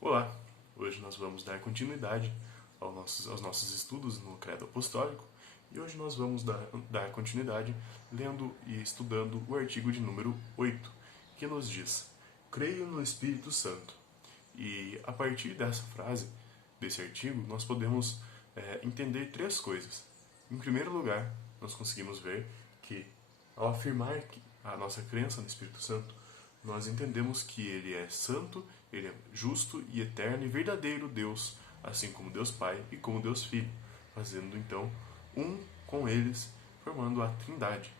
Olá! Hoje nós vamos dar continuidade aos nossos estudos no Credo Apostólico e hoje nós vamos dar continuidade lendo e estudando o artigo de número 8, que nos diz: Creio no Espírito Santo. E a partir dessa frase, desse artigo, nós podemos entender três coisas. Em primeiro lugar, nós conseguimos ver que, ao afirmar a nossa crença no Espírito Santo, nós entendemos que ele é santo, ele é justo e eterno e verdadeiro Deus, assim como Deus Pai e como Deus Filho, fazendo então um com eles, formando a Trindade.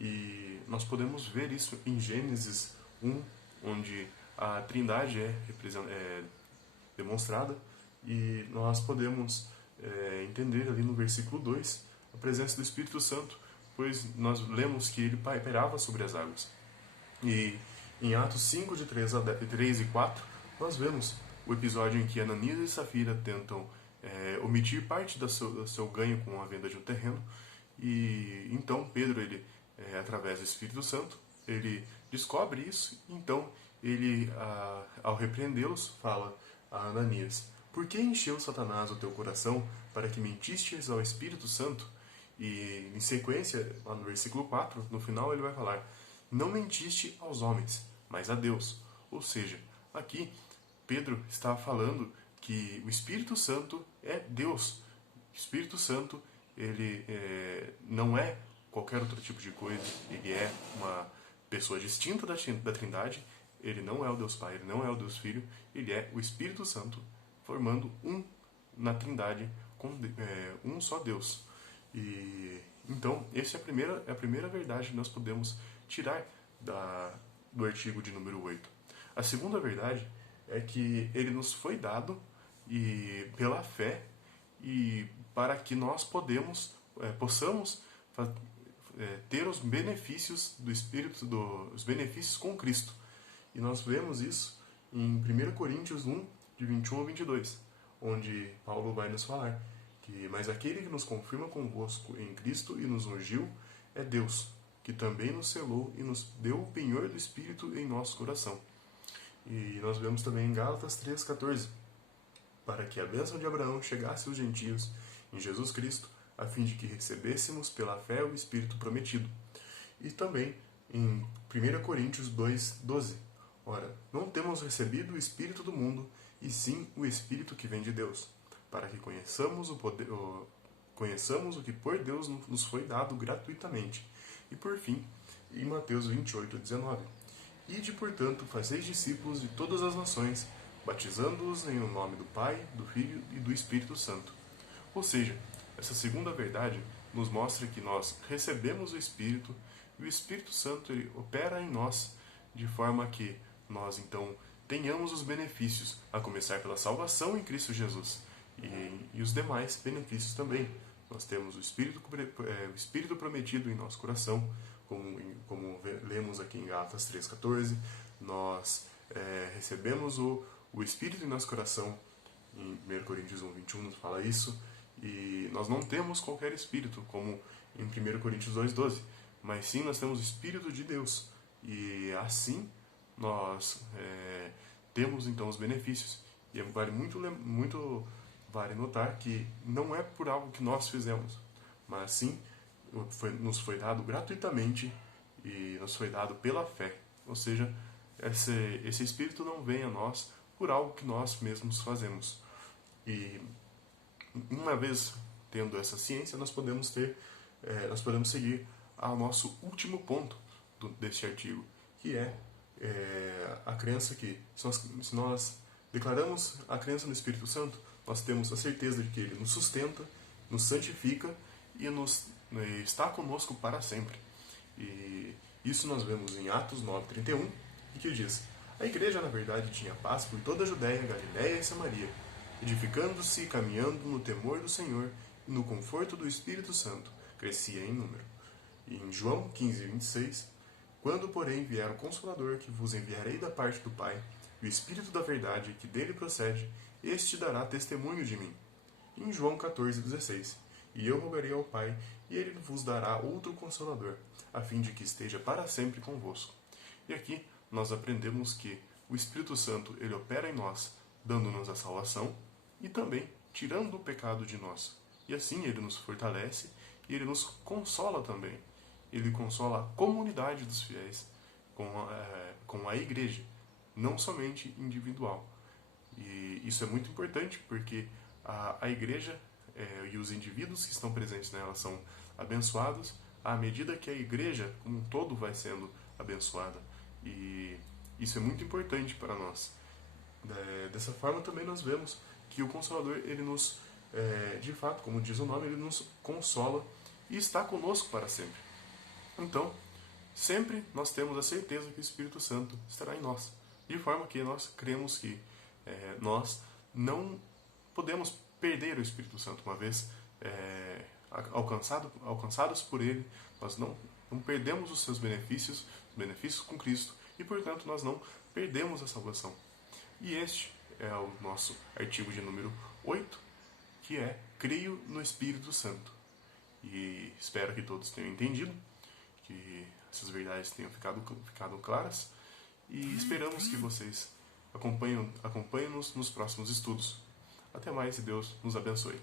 E nós podemos ver isso em Gênesis 1, onde a Trindade é demonstrada, e nós podemos entender ali no versículo 2 a presença do Espírito Santo, pois nós lemos que ele pairava sobre as águas. E em Atos 5, de 3 e 4, nós vemos o episódio em que Ananias e Safira tentam omitir parte do seu ganho com a venda de um terreno. E então Pedro, através do Espírito Santo, ele descobre isso. Então ele, ao repreendê-los, fala a Ananias: Por que encheu Satanás o teu coração para que mentistes ao Espírito Santo? E em sequência, lá no versículo 4, no final ele vai falar: Não mentiste aos homens, mas a Deus. Ou seja, aqui Pedro está falando que o Espírito Santo é Deus. O Espírito Santo, ele não é qualquer outro tipo de coisa, ele é uma pessoa distinta da Trindade, ele não é o Deus Pai, ele não é o Deus Filho, ele é o Espírito Santo, formando um na Trindade, com um só Deus. E então, essa é a primeira verdade que nós podemos tirar do artigo de número 8. A segunda verdade é que ele nos foi dado e pela fé e para que nós possamos ter os benefícios do Espírito, os benefícios com Cristo. E nós vemos isso em 1 Coríntios 1, de 21 ao 22, onde Paulo vai nos falar que: Mas aquele que nos confirma convosco em Cristo e nos ungiu é Deus, que também nos selou e nos deu o penhor do Espírito em nosso coração. E nós vemos também em Gálatas 3,14, para que a bênção de Abraão chegasse aos gentios em Jesus Cristo, a fim de que recebêssemos pela fé o Espírito prometido. E também em 1 Coríntios 2,12, Ora, não temos recebido o Espírito do mundo, e sim o Espírito que vem de Deus, para que conheçamos o que por Deus nos foi dado gratuitamente. E por fim, em Mateus 28,19, Ide, portanto, fazeis discípulos de todas as nações, batizando-os em nome do Pai, do Filho e do Espírito Santo. Ou seja, essa segunda verdade nos mostra que nós recebemos o Espírito, e o Espírito Santo ele opera em nós, de forma que nós então tenhamos os benefícios, a começar pela salvação em Cristo Jesus, e os demais benefícios também. Nós temos o Espírito prometido em nosso coração, como lemos aqui em Gálatas 3,14. Nós recebemos o Espírito em nosso coração, em 1 Coríntios 1,21 nos fala isso. E nós não temos qualquer Espírito, como em 1 Coríntios 2,12, mas sim nós temos o Espírito de Deus. E assim nós temos então os benefícios. E vale notar que não é por algo que nós fizemos, mas sim nos foi dado gratuitamente e nos foi dado pela fé. Ou seja, esse Espírito não vem a nós por algo que nós mesmos fazemos. E uma vez tendo essa ciência, nós podemos seguir ao nosso último ponto deste artigo, que é a crença que, se nós declaramos a crença no Espírito Santo, nós temos a certeza de que ele nos sustenta, nos santifica e está conosco para sempre. E isso nós vemos em Atos 9,31, que diz: A igreja, na verdade, tinha paz por toda a Judéia, Galiléia e Samaria, edificando-se e caminhando no temor do Senhor e no conforto do Espírito Santo, crescia em número. E em João 15,26, Quando, porém, vier o Consolador, que vos enviarei da parte do Pai, e o Espírito da verdade, que dele procede, este dará testemunho de mim. E em João 14,16, E eu rogarei ao Pai, e ele vos dará outro Consolador, a fim de que esteja para sempre convosco. E aqui nós aprendemos que o Espírito Santo ele opera em nós dando-nos a salvação e também tirando o pecado de nós. E assim ele nos fortalece e ele nos consola também. Ele consola a comunidade dos fiéis com a igreja, não somente individual. E isso é muito importante porque a igreja e os indivíduos que estão presentes nela são abençoados à medida que a igreja como um todo vai sendo abençoada. E isso é muito importante para nós. Dessa forma também nós vemos que o Consolador, ele nos, de fato, como diz o nome, ele nos consola e está conosco para sempre. Então, sempre nós temos a certeza que o Espírito Santo estará em nós, de forma que nós cremos que nós não podemos perder o Espírito Santo, uma vez alcançados por ele, nós não perdemos os seus benefícios com Cristo, e portanto nós não perdemos a salvação. E este é o nosso artigo de número 8, que é Creio no Espírito Santo. E espero que todos tenham entendido, que essas verdades tenham ficado claras, e esperamos que vocês acompanhem-nos nos próximos estudos. Até mais e Deus nos abençoe.